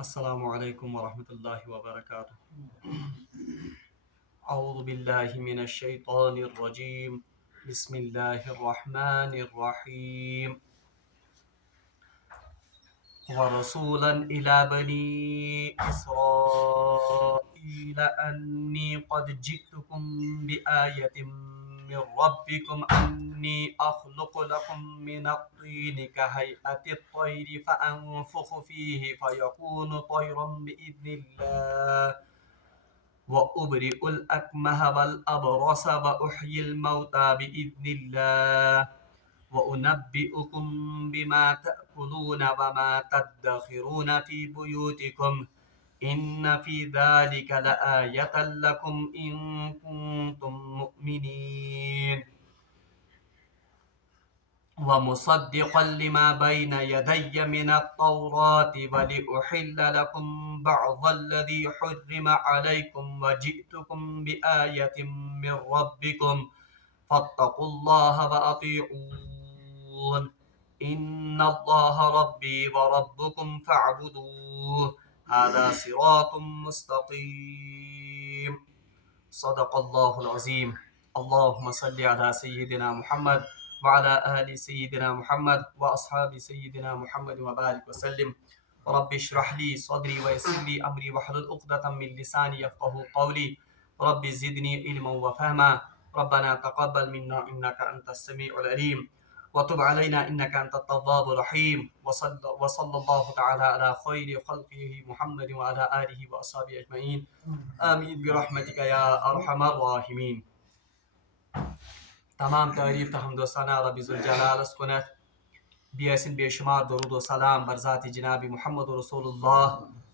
السلام علیکم ورحمۃ اللہ وبرکاتہ۔ اعوذ باللہ من الشیطان الرجیم، بسم اللہ الرحمن الرحیم۔ ورسولا إلى بني إسرائيل أني قد جئتكم بآية من ربكم أني أخلق لكم من الطين كهيئة الطير فأنفخ فيه فيكون طيرا بإذن الله وأبرئ الأكمه والأبرص وأحيي الموتى بإذن الله وأنبئكم بما تأكلون وما تدخرون في بيوتكم إن في ذلك لآية لكم إن كنتم مؤمنين ومصدقا لما بين يدي من التوراة ولأحل لكم بعض الذي حرم عليكم وجئتكم بآية من ربكم فاتقوا الله وأطيعون إن الله ربي وربكم فاعبدوه هذا صراط مستقيم صدق الله العظيم اللهم صل على سيدنا محمد وعلى آل سيدنا محمد وأصحاب سيدنا محمد وبارك وسلم رب اشرح لي صدري ويسر لي أمري واحلل عقدة من لساني يفقهوا قولي رب زدني علما وفهما ربنا تقبل منا إنك أنت السميع العليم وتب علينا إنك أنت التواب الرحيم وصلى الله تعالى على خير خلقه محمد وعلى آله وأصحابه أجمعين آمين برحمتك يا أرحم الراحمين۔ تمام تعریف تو حمد و ثنا رب ذوالجلال کنت بیسن بے شمار درود و سلام برذات جناب محمد رسول اللہ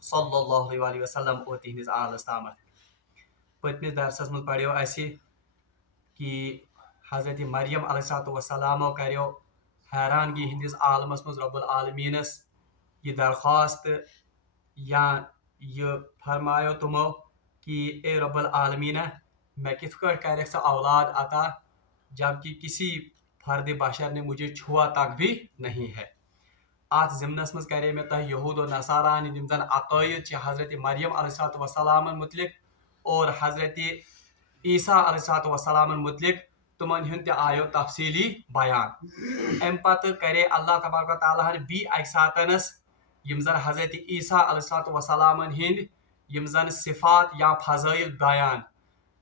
صلی اللہ علیہ وسلم اور تہندس آلس تامت۔ پتمس درسس من پڑھو اسی کہ حضرت مریم علیہ السلام کریو حیرانگی ہندس عالمس مز رب العالمینس یہ درخواست یا یہ فرمایو تمو کہ اے رب العالمین میں کت کٹ کرک سا اولاد عطا جبکہ کسی فرد بشر نے مجھے چھوا تک بھی نہیں ہے۔ آت ضمنس مز کرے میں تہ یہود و نصاران یم زن عقائد حضرت مریم علیہ السلام متعلق اور حضرت عیسیٰ علیہ السلام متعلق تمن ہند آیو تفصیلی بیان۔ ام پتہ کرے اللہ تبارک و تعالیٰ بی اکہ ساتنس یم زن حضرت عیسیٰ علیہ السلام ہند یم زن صفات یا فضائل بیان۔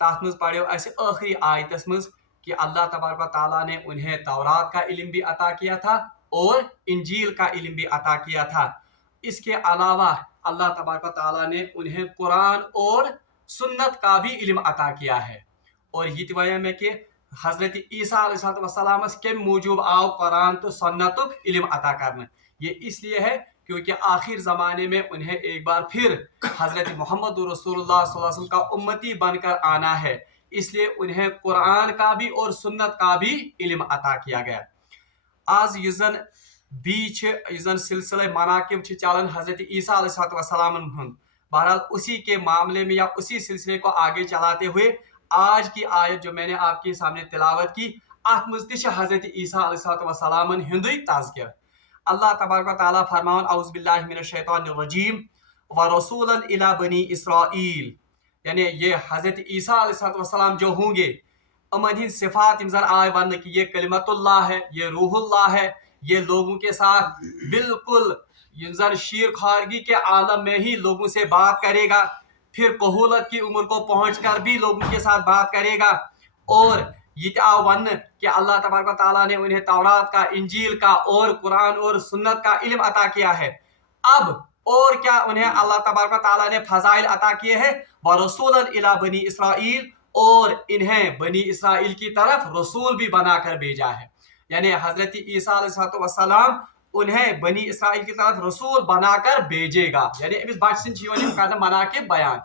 تات مز پڑھو اس آخری آیتس مز کہ اللہ تبارک و تعالیٰ نے انہیں تورات کا علم بھی عطا کیا تھا اور انجیل کا علم بھی عطا کیا تھا۔ اس کے علاوہ اللہ تبارک و تعالیٰ نے انہیں قرآن اور سنت کا بھی علم عطا کیا ہے۔ اور یہ وجہ میں کہ حضرت عیسیٰ علیہ السلام کے موجود آو قرآن تو سنت علم عطا کرنا۔ یہ اس لیے ہے کیونکہ آخر زمانے میں انہیں ایک بار پھر حضرت محمد رسول اللہ صلی اللہ علیہ وسلم کا امتی بن کر آنا ہے، اس لیے انہیں قرآن کا بھی اور سنت کا بھی علم عطا کیا گیا۔ آج یزن سلسلہ مناقب چلن حضرت عیسیٰ علیہ السلام ہند، بہرحال اسی کے معاملے میں یا اسی سلسلے کو آگے چلاتے ہوئے آج کی آیت جو میں نے آپ کے سامنے تلاوت کی ات مز حضرت عیسیٰ علیہ السلام ہند تذکر۔ اللہ تبارک و تعالیٰ فرمان اعوذ باللہ من الشیطان الرجیم ورسولا الی بنی اسرائیل، یعنی یہ حضرت عیسیٰ علیہ السلام جو ہوں گے امن ہند صفات زن آئے ون کہ یہ کلمت اللہ ہے، یہ روح اللہ ہے، یہ لوگوں کے ساتھ بالکل زن شیر خارگی کے عالم میں ہی لوگوں سے بات کرے گا، پھر کہولت کی عمر کو پہنچ کر بھی لوگوں کے ساتھ بات کرے گا۔ اور یہ آو ون کہ اللہ تبارک و تعالیٰ نے انہیں تورات کا، انجیل کا اور قرآن اور سنت کا علم عطا کیا ہے۔ اب اور کیا انہیں اللہ تبارک و تعالیٰ نے فضائل عطا کیے ہیں، وَرَسُولًا إِلَىٰ بَنِي إِسْرَائِيل، اور انہیں بنی اسرائیل کی طرف رسول بھی بنا کر بھیجا ہے۔ یعنی حضرت عیسیٰ علیہ السلام انہیں بنی اسرائیل کی طرف رسول بنا کر بھیجے گا، یعنی امس بچ سن کرنا مناقب بیان۔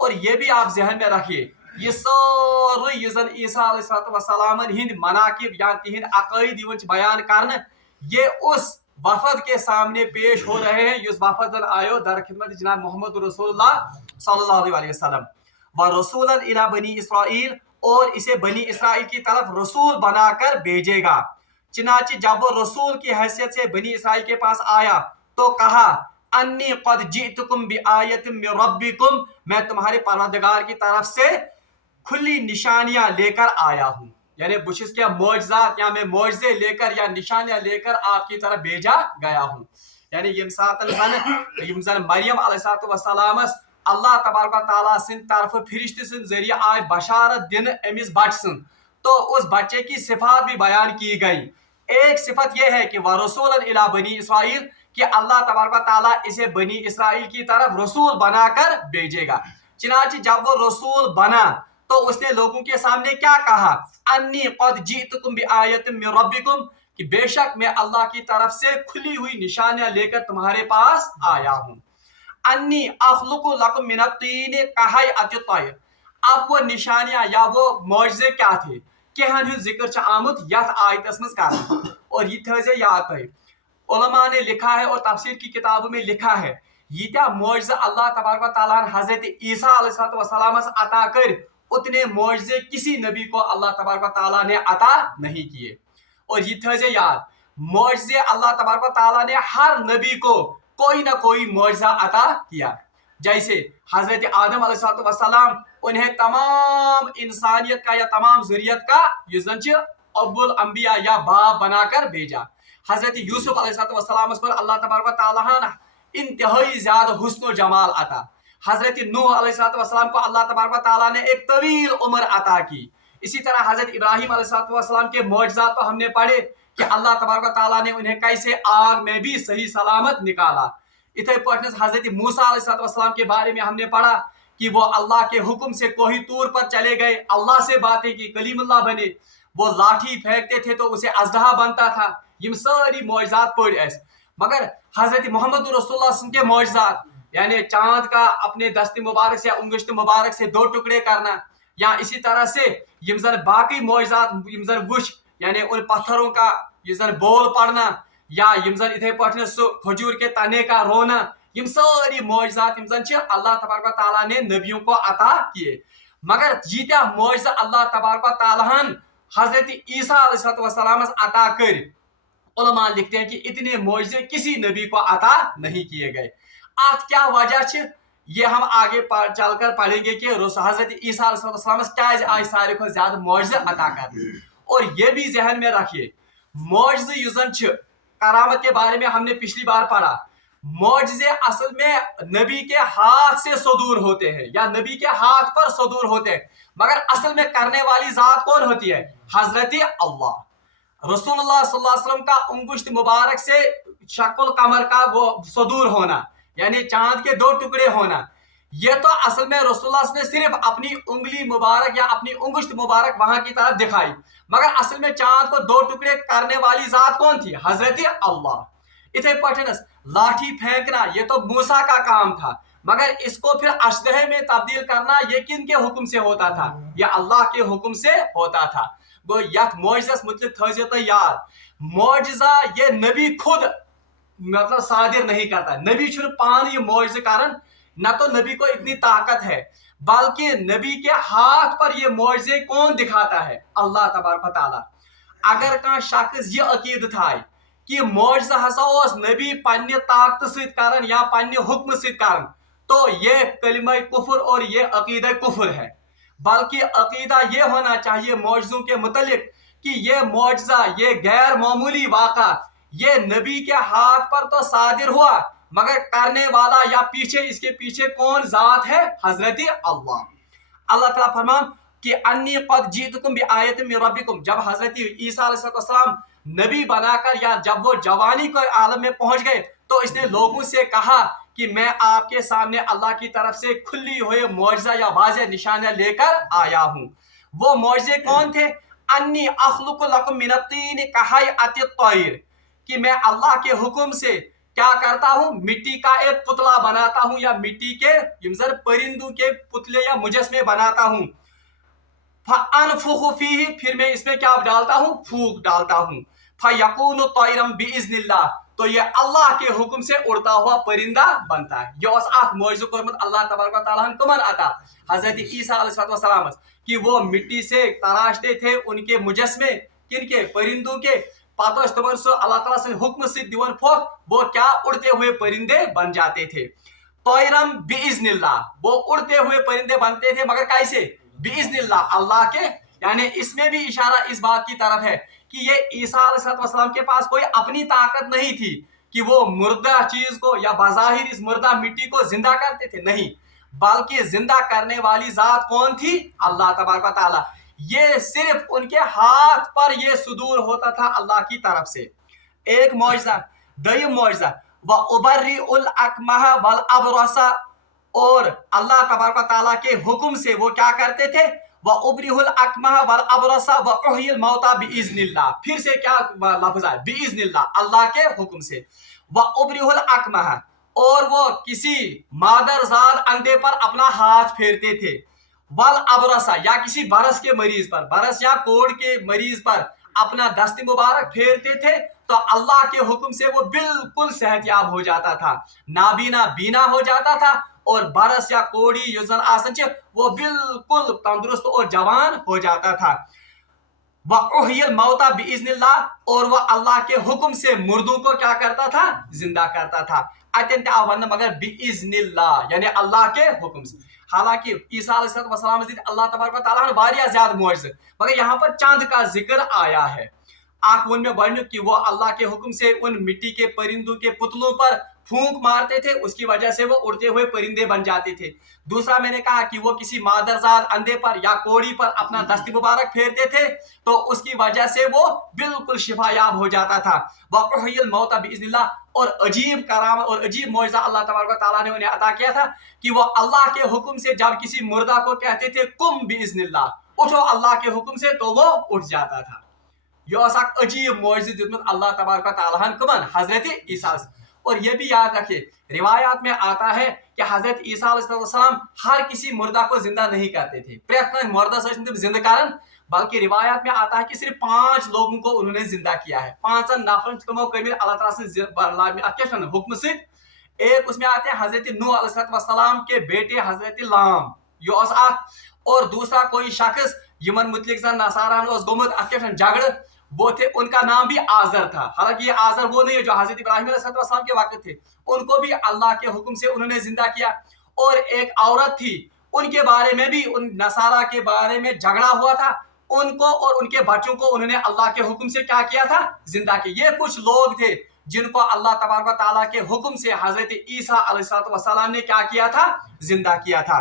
اور یہ بھی آپ ذہن میں رکھیے یہ سورے یہ زن عیسیٰ علیہ السلام ہند مناقب یا تہند عقائد بیان کرنا، یہ اس وفد کے سامنے پیش ہو رہے ہیں اس وفد زن آیو در خدمت جناب محمد رسول اللہ صلی اللہ علیہ وسلم وَرَسُولًا إِلَىٰ بَنِي إِسْرَائِيل، اور اسے بنی اسرائیل کی طرف رسول بنا کر بھیجے گا۔ چنانچہ جب وہ رسول کی حیثیت سے بنی اسرائیل کے پاس آیا تو کہا انی قد جئتکم بآیت من ربکم، میں تمہارے پروردگار کی طرف سے کھلی نشانیاں لے کر آیا ہوں. یعنی بچس کیا معجزات یا میں معجزے لے کر یا نشانیاں لے کر آپ کی طرف بھیجا گیا ہوں. یعنی یم زن مریم علیہ السلام اللہ تبارک و تعالیٰ سن طرف فرشتہ سن ذریعہ آئے بشارت دن امس بچ سن، تو اس بچے کی صفات بھی بیان کی گئی. ایک صفت یہ ہے کہ وہ رسول الی بنی اسرائیل، کہ اللہ تبارک و تعالیٰ اسے بنی اسرائیل کی طرف رسول بنا کر بھیجے گا. چنانچہ جب وہ رسول بنا تو اس نے لوگوں کے سامنے کیا کہا؟ انی قد جئتکم بآیت من ربکم، کہ بے شک میں اللہ کی طرف سے کھلی ہوئی نشانیاں لے کر تمہارے پاس آیا ہوں. انی اخلق لکم من الطین کہیئۃ الطیر. اب وہ نشانیاں یا وہ معجزے کیا تھے کہن ہند ذکر چھ آمت یت آیتس مز کرنا. اور یہ تھے یاد تھے، علماء نے لکھا ہے اور تفسیر کی کتابوں میں لکھا ہے یہ معجزہ اللہ تبارک و تعالیٰ نے حضرت عیسیٰ علیہ السلام عطا کر، اتنے معجزے کسی نبی کو اللہ تبارک و تعالیٰ نے عطا نہیں کیے. اور یہ تھے یاد، معجزے اللہ تبارک و تعالیٰ نے ہر نبی کو کوئی نہ کوئی معجزہ عطا کیا. جیسے حضرت آدم علیہ السلام، انہیں تمام انسانیت کا یا تمام ذریت کا یہ زن ابو الانبیاء یا باپ بنا کر بھیجا. حضرت یوسف علیہ السلام پر اللہ تبارک و تعالیٰ نے انتہائی زیادہ حسن و جمال عطا. حضرت نوح علیہ السلام کو اللہ تبارک و تعالیٰ نے ایک طویل عمر عطا کی. اسی طرح حضرت ابراہیم علیہ السلام کے معجزات تو ہم نے پڑھے کہ اللہ تبارک و تعالیٰ نے انہیں کیسے آگ میں بھی صحیح سلامت نکالا. اتھے پاٹھنس حضرت موسیٰ علیہ السلام کے بارے میں ہم نے پڑھا کہ وہ اللہ کے حکم سے کوہی طور پر چلے گئے، اللہ سے باتیں کی، کلیم اللہ بنے. وہ لاٹھی پھینکتے تھے تو اسے اژدہا بنتا تھا. یم ساری معجزات پڑھ اس. مگر حضرت محمد رسول اللہ وسلم کے معجزات، یعنی چاند کا اپنے دست مبارک سے انگشت مبارک سے 2 ٹکڑے کرنا، یا اسی طرح سے یم زن باقی معجزات یم زن وچ، یعنی ان پتھروں کا یہ زن بول پڑنا، یا یم زن اتھے پاٹھن سو کھجور کے تنے کا رونا، یم ساری معجزات یم زن اللہ تبارک و تعالیٰ نے نبیوں کو عطا کیے. مگر جیتیا معجزہ اللہ تبارک و تعالیٰ حضرت عیسیٰ علیہ السلام عطا کر، علماء لکھتے ہیں کہ اتنے معجزے کسی نبی کو عطا نہیں کیے گئے. آت کیا وجہ چھ یہ ہم آگے چل کر پڑھیں گے کہ حضرت عیسیٰ علیہ السلام کیا آج سارے کو زیادہ معجزے عطا کر. اور یہ بھی ذہن میں رکھیے، معجزے یزن چھ کرامت کے بارے میں ہم نے پچھلی بار پڑھا، معجزے اصل میں نبی کے ہاتھ سے صدور ہوتے ہیں یا نبی کے ہاتھ پر صدور ہوتے ہیں، مگر اصل میں کرنے والی ذات کون ہوتی ہے؟ حضرت اللہ. رسول اللہ صلی اللہ علیہ وسلم کا انگشت مبارک سے شکل قمر کا وہ صدور ہونا، یعنی چاند کے 2 ٹکڑے ہونا، یہ تو اصل میں رسول اللہ نے صرف اپنی انگلی مبارک یا اپنی انگشت مبارک وہاں کی طرف دکھائی، مگر اصل میں چاند کو 2 ٹکڑے کرنے والی ذات کون تھی؟ حضرت اللہ. اتھے پٹھنس لاٹھی پھینکنا یہ تو موسیٰ کا کام تھا، مگر اس کو پھر اژدہے میں تبدیل کرنا یہ کن کے حکم سے ہوتا تھا؟ یہ اللہ کے حکم سے ہوتا تھا. گو یت معجزس متعلق تھٲیزیو تُہۍ یاد، معجزہ یہ نبی خود مطلب صادر نہیں کرتا. نبی چھُنہٕ پان یہ معجزہ کرن، نہ تو نبی کو اتنی طاقت ہے، بلکہ نبی کے ہاتھ پر یہ معجزے کون دکھاتا ہے؟ اللہ تبارک و تعالیٰ. اگر کان شخص یہ عقید تھائے کہ معجزہ ہسا اس نبی پنہ طاقت سۭتۍ کرن یا پنہ حکم سۭتۍ کرن، تو یہ کلمہ کفر اور یہ عقیدہ کفر ہے. بلکہ عقیدہ یہ ہونا چاہیے معجزوں کے متعلق کہ یہ معجزہ، یہ غیر معمولی واقعہ، یہ نبی کے ہاتھ پر تو صادر ہوا، مگر کرنے والا یا پیچھے اس کے پیچھے کون ذات ہے؟ حضرت اللہ. اللہ تعالیٰ فرمان کہ انی قد جئتکم بآیت من ربکم. جب حضرت عیسیٰ علیہ السلام نبی بنا کر یا جب وہ جوانی کے عالم میں پہنچ گئے تو اس نے لوگوں سے کہا کہ میں آپ کے سامنے اللہ کی طرف سے کھلی ہوئے معجزہ یا واضح نشانیاں لے کر آیا ہوں. وہ معجزے کون تھے؟ انی اخلق لکم من الطین کہیئۃ الطیر، کہ میں اللہ کے حکم سے کیا کرتا ہوں؟ مٹی کا ایک پتلا بناتا ہوں یا مٹی کے پرندوں کے پتلے یا مجسمے بناتا ہوں. فَأَنفُخُ فِيهِ، پھر میں اس میں کیا ڈالتا ہوں؟ پھونک ڈالتا ہوں. فَيَكُونُ طَيْرًا بِإِذْنِ اللَّهِ، تو یہ اللہ کے حکم سے اڑتا ہوا پرندہ بنتا ہے. یہ اس اخ معجزہ کرمت اللہ تبارک و تعالیٰ نے کمن عطا؟ حضرت عیسیٰ علیہ السلام، کہ وہ مٹی سے تراشتے تھے ان کے مجسمے، کن کے؟ پرندوں کے. पत तमन सो अल्लाह ताला से हुक्म से दिवन फोक, वो क्या उड़ते हुए परिंदे बन जाते थे। तोयरम बिइज़्निल्लाह, वो उड़ते हुए परिंदे बनते थे, मगर कैसे? बिइज़्निल्लाह, अल्लाह के, यानी इसमें भी इशारा इस बात की तरफ है कि ये ईसा अलैहिस्सलाम के पास कोई अपनी ताकत नहीं थी कि वो मुर्दा चीज को या बाज़ाहिर इस मुर्दा मिट्टी को जिंदा करते थे, नहीं, बल्कि जिंदा करने वाली जात कौन थी? अल्लाह तबारक व तआला। ये सिर्फ उनके हाथ पर ये सुदूर होता था अल्लाह की तरफ से। एक मौजज़ा। दयम मौजज़ा, व उबर्रिउल अकमह वल अबरसा, और अल्लाह तबारक व तआला के हुक्म से वो क्या करते थे? व उबरिहुल अकमह वल अबरसा व उहियल मौता बिइज़्निल्लाह। फिर से क्या लफ्ज़ है? बिइज़्निल्लाह, अल्लाह के हुक्म से। व उबरिहुल अकमह, और वो किसी मादरजाद अंधे पर अपना हाथ फेरते थे। वल अबरसा, या किसी बरस के मरीज पर, बरस या कोढ़ के मरीज पर अपना दस्ती मुबारक फेरते थे, तो अल्लाह के हुक्म से वो बिल्कुल सेहतयाब हो जाता था, नाबीना बीना हो जाता था, और बरस या कोड़ी युजन आसन वो बिल्कुल तंदुरुस्त और जवान हो जाता था। वह मौता बिइज़्निल्लाह, और वह अल्लाह के हुक्म से मुर्दों को क्या करता था? जिंदा करता था। अत्यंत आवन, मगर बिइज़्निल्लाह, यानी अल्लाह के हुक्म से। हालांकि ईसा अलैहिस्सलाम अल्लाह तबारक व तआला ने वारिया ज्यादा मुअज्जिज़, मगर यहाँ पर चंद का जिक्र आया है। आख वन में बढ़ कि वो अल्लाह के हुक्म से उन मिट्टी के परिंदों के पुतलों पर फूंक मारते थे, उसकी वजह से वो उड़ते हुए परिंदे बन जाते थे। दूसरा मैंने कहा कि वो किसी मादरजाद अंधे पर या कोड़ी पर अपना दस्ती मुबारक फेरते थे, तो उसकी वजह से वो बिल्कुल शिफायाब हो जाता था। वक़ुहियल मौता बिइज़्निल्लाह, और अजीब कराम और अजीब मौजज़ा अल्लाह तबारक व तआला ने उन्हें अता किया था कि वो अल्लाह के हुक्म से जब किसी मुर्दा को कहते थे कुम बिइज़्निल्लाह, उठो अल्लाह के हुक्म से, तो वो उठ जाता था। यह अजीब मौजज़ा दितमुत अल्लाह तबारक व तआला कमन? हजरत ईसा। और ये भी याद रखिए, रिवायात में आता है कि हजरत ईसा अलैहिस्सलाम हर किसी मुर्दा को जिंदा नहीं करते थे, प्रेत मुर्दा जिंदा करन, बल्कि रिवायात में आता है कि सिर्फ 5 लोगों को उन्होंने जिंदा किया है। 5 नफरन तमो कमिल अल्लाह ताला से हुक्म से। एक उसमें आते हैं हजरत नूह अलैहिस्सलाम के बेटे हजरत लाम, और दूसरा कोई शख्स यमन मुतलिक नसारान गोमुत झगड़, वो थे, उनका नाम भी आजर था। हालांकि ये आजर वो नहीं है जो हजरत इब्राहिम अलैहिस्सलाम के वक्त थे, उनको भी अल्लाह के हुक्म से उन्होंने जिंदा किया। और एक औरत थी, उनके बारे में भी, उन नसारा के बारे में झगड़ा हुआ था, उनको और उनके बच्चों को उन्होंने अल्लाह के हुक्म से क्या किया था? जिंदा किया। ये कुछ लोग थे जिनको अल्लाह तबारक व तआला के हुक्म से हजरत ईसा अलैहिस्सलाम ने क्या किया था? जिंदा किया था।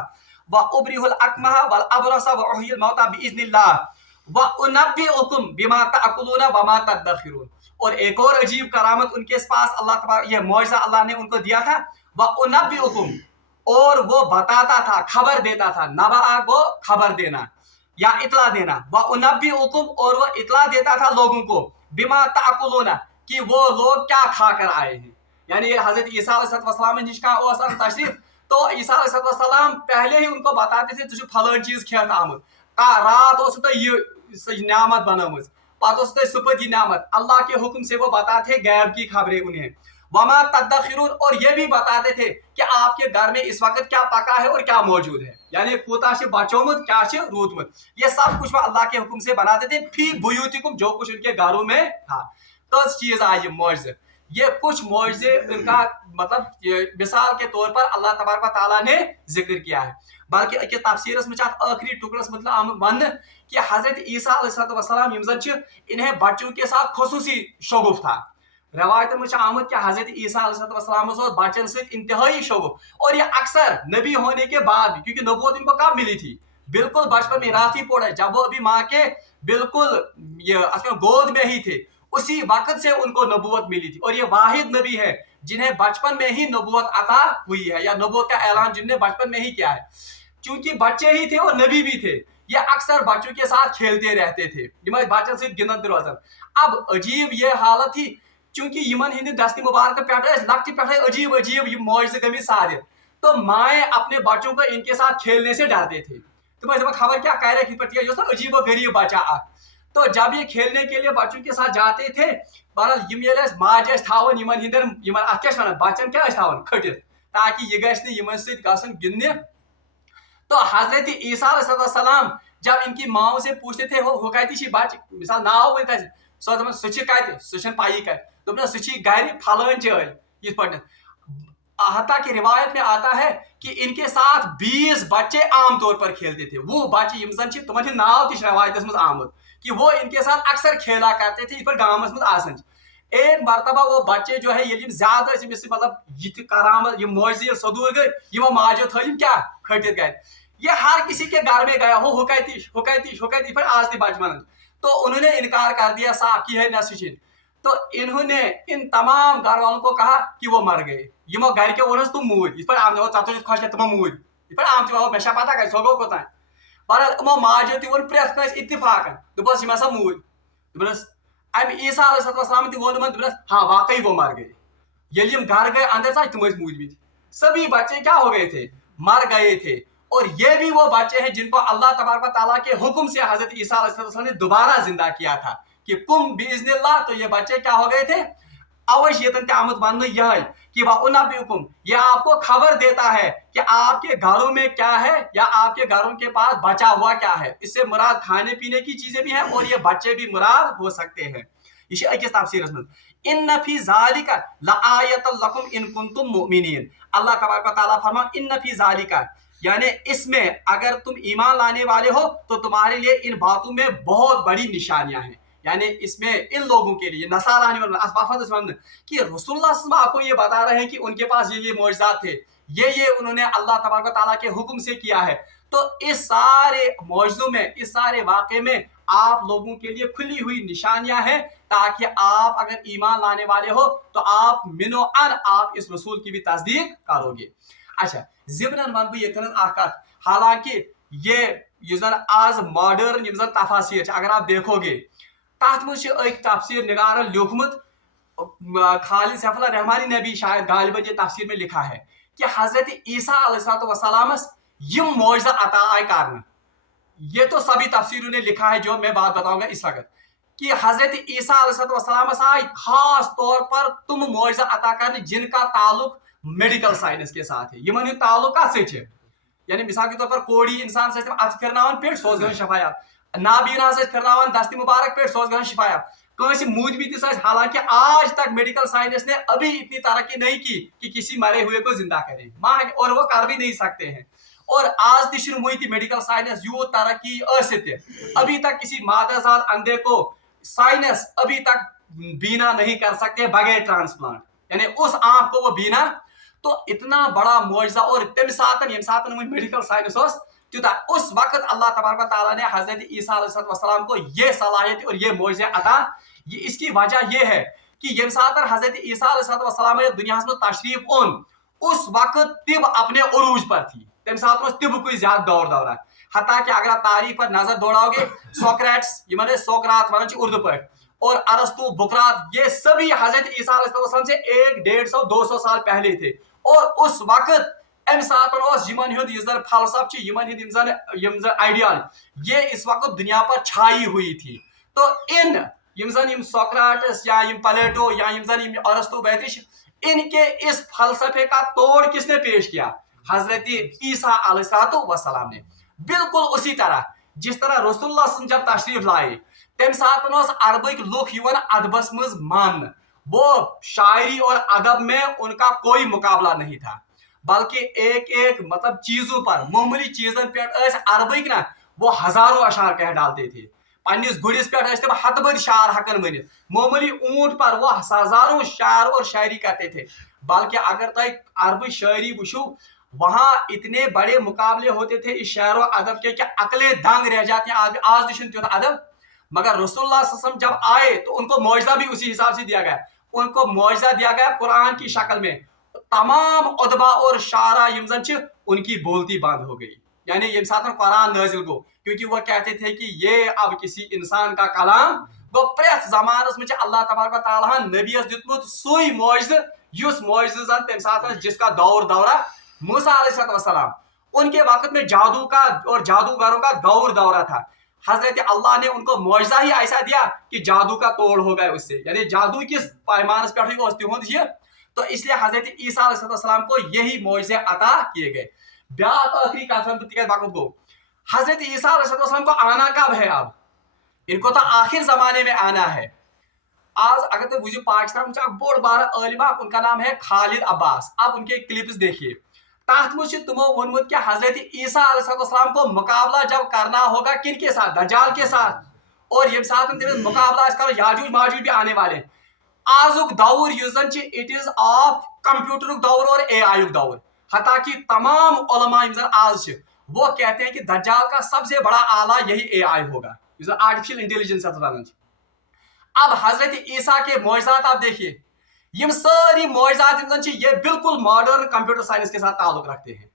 व उबरिहुल अकमह वल अबरसा व उहियल मौता बिइज़्निल्लाह व उनब्बिउकुम बिमा ताकुलूना व मा तदखिरून। और एक और अजीब करामत उनके पास अल्लाह तबारक, ये मौजज़ा अल्लाह ने उनको दिया था। व उनब्बिउकुम, और वो बताता था, खबर देता था, नबा को खबर देना या इतला देना, व उनब्बिउकुम, और वो इतला देता था लोगों को, बिमा ताकुलूना, कि वो लोग क्या खा कर आए हैं। यानी ये हजरत ईसा अलैहिस्सलाम ने जिसका तशरीफ, तो ईसा अलैहिस्सलाम पहले ही उनको बताते थे तुझे फलान चीज खेत आमुत, रात हो तो ये नियामत बनामुत, पत सुपत ये नियामत, अल्लाह के हुक्म से वो बताते गैब की खबरें उन्हें। वमा तदखिरून, और ये भी बताते थे कि आपके घर में इस वक्त क्या पका है और क्या मौजूद है, यानी कोता से बचोमुत क्या से रूतमुत, ये सब कुछ वो अल्लाह के हुक्म से बनाते थे। फी बुयूतिकुम, जो कुछ उनके घरों में था। तो चीज आई मौजज़े, ये कुछ मौजज़े उनका मतलब मिसाल के तौर पर अल्लाह तबारक व तआला ने जिक्र किया है। बल्कि अकिस तफसीरस में आखिरी टुकड़स मतलब वन कि हजरत ईसा अलैहिस्सलाम इन्हें बच्चों के साथ खसूसी शगुफ था। रवायत में आमद कि हजरत ईसा अलैहिस्सलाम बच्चन से इंतहाई शगुफ, और ये अक्सर नबी होने के बाद, क्योंकि नबूवत इनको कब मिली थी? बिल्कुल बचपन में, रात ही पड़ा जब वो अभी माँ के बिल्कुल ये गोद में ही थे, उसी वक्त से उनको नबूवत मिली थी। और ये वाहिद नबी है जिन्हें बचपन में ही नबूवत अता हुई है, या नबूवत का ऐलान जिन्हें बचपन में ही किया है। चूंकि बच्चे ही थे और नबी भी थे, ये अक्सर बच्चों के साथ खेलते रहते थे, बच्चन से गिनत रोजन। अब अजीब ये हालत थी, चूंकि यमन हिंद दस्ती मुबारक पे लक्ति पे अजीब अजीब मौजज़े गमी सादिर, तो माएँ अपने बच्चों को इनके साथ खेलने से डरते थे। तो खबर क्या कह रही थी, अजीब गरीब बच्चा। तो जब ये खेलने के लिए बच्चों के साथ जाते थे, बहरहाल माज थावन यमन हिंदन अत बच्चन क्या खटित, ताकि ये गमन सन गिंदने। तो हजरत ईसा अलैहिस्सलाम जब इनकी माओ से पूछते थे, वो कती बच मिसाल नाव वन सह पाई कत सह गर फलान जाए इस पे हत्ता कि रिवायत में आता है कि इनके साथ 20 बच्चे आमतौर पर खेलते थे। वो बच्चे यम जन तुम नाव ति रवायत मज आमुत कि वो इनके साथ अक्सर खेला करते थे इस पर गाँव मज आसन। एक मरतबा वो बच्चे जो है ये ज्यादा मतलब ये करामत ये मोजी सदूर गई ये माजो थम क्या खटित गर ये हर किसी के घर में गया हो हुकैतिश पर आज ती बच मन। तो उन्होंने इनकार कर दिया साफ कि है न। तो इन्होंने इन तमाम घर वालों को कहा कि वो मर गए। यमो घर के वनस तुम मूर इस पर आम चत खुश तुम मूर इस पर आम मे पता कह सो कोतान पर इमो माजो तन प्रेथ कस इत्तिफाकन दोपस यम हसा मूर दोपस अम ईसा अलैहिस्सलाम तक वोन दोपस हाँ वाकई वो मर गए। ये घर गए अंदर सा तुम मूजमित सभी बच्चे क्या हो गए थे मर गए थे। और ये भी वो बच्चे हैं जिनको अल्लाह तबारक तआला के हुक्म से हजरत ईसा अलैहिस्सलाम ने दोबारा जिंदा किया था कि कुम बिइज़्निल्लाह। तो ये बच्चे क्या हो गए थे अवश्यतन आमद वन यह कि वह यह आपको खबर देता है कि आपके घरों में क्या है या आपके घरों के पास बचा हुआ क्या है। इससे मुराद खाने पीने की चीजें भी हैं और ये बच्चे भी मुराद हो सकते हैं। ये अकिस तफसीरस में इन्न फी ज़ालिका लआयतन लकुम इन कुंतुम मुमिनीन। अल्लाह तबारक व तआला फरमान इन्न फी ज़ालिका यानी इसमें अगर तुम ईमान लाने वाले हो तो तुम्हारे लिए इन बातों में बहुत बड़ी निशानियां हैं। यानी इसमें इन लोगों के लिए नसारा कि रसूलुल्लाह आपको ये बता रहे हैं कि उनके पास ये मौजज़ात थे ये उन्होंने अल्लाह तबारक व तआला के हुक्म से किया है। तो इस सारे मौजज़ों में इस सारे वाक़े में आप लोगों के लिए खुली हुई निशानियां हैं ताकि आप अगर ईमान लाने वाले हो तो आप मिनो अन आप इस रसूल की भी तस्दीक करोगे। अच्छा ज़िमनन वन बह ये हालांकि ये जन आज मॉडर्न यम जन तफासीर अगर आप देखोगे तथ मज तफसीर निगारन लिखमुत खालिद सैफुल्लाह रहमानी ने भी शायद गालिबन ये तफसीर में लिखा है कि हजरत ईसा अलैहिस्सलामस यम मौजज़ा अता आए कारण। ये तो सभी तफसीरों ने लिखा है जो मैं बात बताऊंगा इस वक्त कि हजरत ईसा अलैहिस्सलामस आए खास तौर पर तुम मौजज़ा अता करने जिनका ताल्लुक मेडिकल साइंस के साथ है। यमन ताल्लुक कत यानी मिसाल के तौर पर कोड़ी इंसान से अत फिरनावन पे सोस गन शफायात नाबीना से फिरनावन दस्ती मुबारक पे सोस गन शफायात कंसी मूजबी ति। हालांकि आज तक मेडिकल साइंस ने अभी इतनी तरक्की नहीं की कि किसी मरे हुए को जिंदा करे और वो कर भी नहीं सकते हैं। और आज ती मुई मेडिकल साइंस यू तरक्की अभी तक किसी मादरजात अंधे को साइंस अभी तक बीना नहीं कर सकते बगैर ट्रांसप्लांट यानी उस आंख को वो बीना। तो इतना बड़ा मौजज़ा और तम सातन यम सातन मेडिकल साइंस त्यूता उस वक्त अल्लाह तबारक व तआला ने हजरत ईसा अलैहिस्सलाम को ये सलाहियत और ये मौजज़े अता। ये इसकी वजह ये है कि यम सातन हजरत ईसा अलैहिस्सलाम ने दुनिया में तशरीफ ओन उस वक्त तिब अपने उरूज पर थी। तम सात तिब कोई ज्यादा दौर दौरा हत्ता कि अगर आप तारीख पर नजर दौड़ाओगे सोक्रेट्स ये सोक्रात वन उर्दू पर और अरस्तु बुकरात ये सभी हजरत ईसा अलैहिस्सलाम से 100-150-200 साल पहले थे। और उस वक्त अम सातन फलसफ आइडियाल ये इस वक्त दुनिया पर छाई हुई थी। तो इन सोक्राटस या प्लेटो या अरस्तु बैतिश इनके इस फलसफे का तोड़ किसने पेश किया हजरत ईसा अलैहिस्सलाम ने। बिल्कुल उसी तरह जिस तरह रसूलुल्लाह जब तशरीफ लाए तम सातन अरबिक लुक अदबस मज मान वो शायरी और अदब में उनका कोई मुकाबला नहीं था बल्कि एक एक मतलब चीजों पर मामूली चीजन पे अरबिक ना वो हजारों अशार कह डालते थे। पन्निस गुड़िस पे हतबद शार हकन मन मामूली ऊंट पर वो हजारों शार और शायरी करते थे। बल्कि अगर तुम अरबी शायरी वुशु वहां इतने बड़े मुकाबले होते थे इस शायर और अदब के कि अकले दंग रह जाते हैं। आज दिशन अदब मगर रसूलुल्लाह सल्लल्लाहु अलैहि वसल्लम जब आए तो उनको मौजज़ा भी उसी हिसाब से दिया गया। उनको मौजज़ा दिया गया कुरान की शक्ल में। तमाम उदबा और शारा यमजन उनकी बोलती बंद हो गई यानी ये साथ कुरान नाजिल गो क्योंकि वो कहते थे कि ये अब किसी इंसान का कलाम गो प्रेथ जमानस में अल्लाह तबारक व तआला नबीस दितमुत सुई मौजज़ युस मौजज़ तम साथ जिसका दौर दौरा मूसा अलैहिस्सलाम उनके वक्त में जादू का और जादूगरों का दौर दौरा था। हजरत अल्लाह ने उनको मौजज़ा ही ऐसा दिया कि जादू का तोड़ हो गया उससे यानी जादू किस पैमाने पे। तो इसलिए हजरत ईसा अलैहिस्सलाम को यही मौजज़े अता किए गए। ब्याह आखिरी वक्त को हजरत ईसा अलैहिस्सलाम को आना कब है अब इनको तो आखिर जमाने में आना है। आज अगर तो वजू पाकिस्तान में बोड़ बार आलिमा, उनका नाम है खालिद अब्बास। आप उनके क्लिप्स देखिए, तथ मुझ तुमो वोनमुत कि हजरत ईसा अलैहिस्सलाम को मुकाबला जब करना होगा किन के साथ, दज्जाल के साथ, और ये साथ मुकाबला करो याजूज माजूज भी आने वाले। आजुक दौर इट इज ऑफ कंप्यूटर दौर और AI दौर, हता कि तमाम उलमा आज वो कहते हैं कि दज्जाल का सबसे बड़ा आला यही AI होगा, आर्टिफिशियल इंटेलिजेंस। अब हजरत ईसा के मौजज़ात आप देखिए, ये सारी मौजज़ात ये बिल्कुल मॉडर्न कंप्यूटर साइंस के साथ ताल्लुक रखते हैं।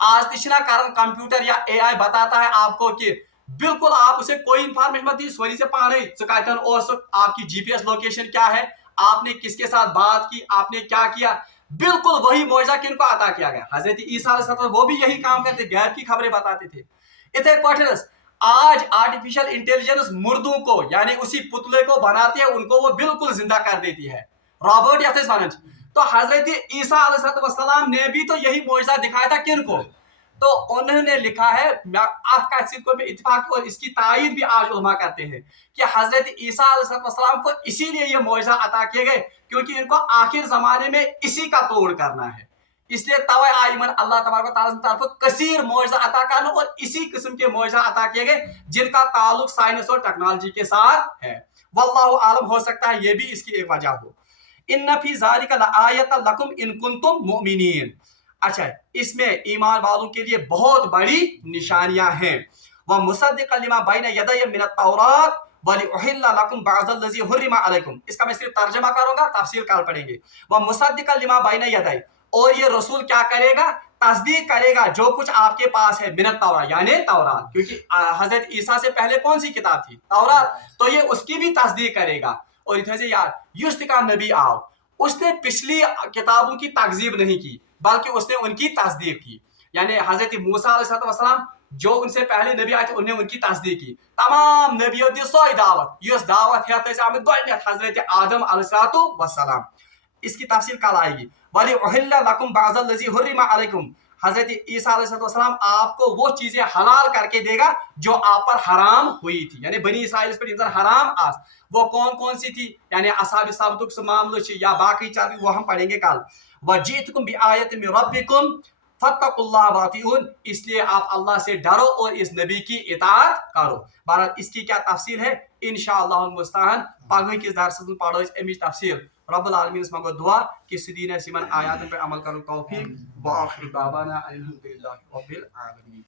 आज तिशना कारण कंप्यूटर या AI बताता है आपको कि बिल्कुल आप उसे कोई इंफॉर्मेशन मत दी, सोरी से पाने चुकातन और आपकी GPS लोकेशन क्या है, आपने किसके साथ बात की, आपने क्या किया, बिल्कुल वही मौजज़ा किनको अता किया गया, हजरत ईसा अलैहिस्सलाम। वो भी यही काम करते, गैब की खबरें बताते थे। इतने पटनस आज आर्टिफिशियल इंटेलिजेंस मुर्दों को यानी उसी पुतले को बनाती है, उनको वो बिल्कुल जिंदा कर देती है, रॉबर्ट या तो हजरत ईसा अलैहिस्सलाम ने भी तो यही मौजज़ा दिखाया था किनको, तो उन्होंने लिखा है आपका को इत्तेफाक और इसकी तायद भी आज उलमा करते हैं कि हजरत ईसा अलैहिस्सलाम को इसीलिए ये मौजज़ा अता किए गए क्योंकि इनको आखिर जमाने में इसी का तोड़ करना है। इसलिए तवे आयमन अल्लाह तबारक व तआला की तरफ कसीर मौजज़ा अता करना और इसी किस्म के मौजज़ा अता किए गए जिनका ताल्लुक साइंस और टेक्नोलॉजी के साथ है। वल्लाहु आलम, हो सकता है ये भी इसकी एक वजह हो। इन्ना फी ज़ालिका लआयतन लकुम इन कुंतुम मुमिनीन। अच्छा, इसमें ईमान वालों के लिए बहुत बड़ी निशानियां हैं। वह मुसद्दिक़न लिमा बैन यदय मिनत तौरात वलिउहिल्ला लकुम बअज़ल लज़ी हुर्रिमा अलैकुम। इसका मैं सिर्फ तर्जुमा करूंगा, तफसील कल पढ़ेंगे। वह मुसद्दिक़न लिमा बैन यदय, और ये रसूल क्या करेगा, तस्दीक करेगा जो कुछ आपके पास है, मिनत तौरात यानी तौरात, क्योंकि हजरत ईसा से पहले कौन सी किताब थी, तौरात, तो ये उसकी भी तस्दीक करेगा। और इधर से यार युस्त का नबी आओ, उसने पिछली किताबों की तकजीब नहीं की बल्कि उसने उनकी तस्दीक की, यानी हजरत मूसा अलैहिस्सलाम जो उनसे पहले नबी आए थे उन्होंने उनकी तस्दीक की। तमाम नबियों दी सोई दावत, यस दावत है हजरत आदम अलैहिस्सलाम। इसकी तफसील कल आएगी। वली उहिल्ला लकुम बअज़ल लज़ी हुर्रिमा अलैकुम, हजरत ईसा अलैहिस्सलाम आपको वो चीजें हलाल करके देगा जो आप पर हराम हुई थी, यानी बनी इसराइल पर हराम आज वो कौन कौन सी थी, यानी असहाब सबतुक से मामलो या बाकी चार, वो हम पढ़ेंगे कल। वजीतकुम बिआयतिन मिन रब्बिकुम फत्तकुल्लाह वातिऊन, इसलिए आप अल्लाह से डरो और इस नबी की इताअत करो। बहरहाल इसकी क्या तफसील है इंशाअल्लाह मुस्ताहन पगह किस दर्स पढ़ो अमिच तफसील। रब्बुल आलमीन मगो दुआ कि सीदीन सिमन आयात पे अमल करो तौफीक व आखिर दावाना अल्हम्दुलिल्लाहि रब्बिल आलमीन।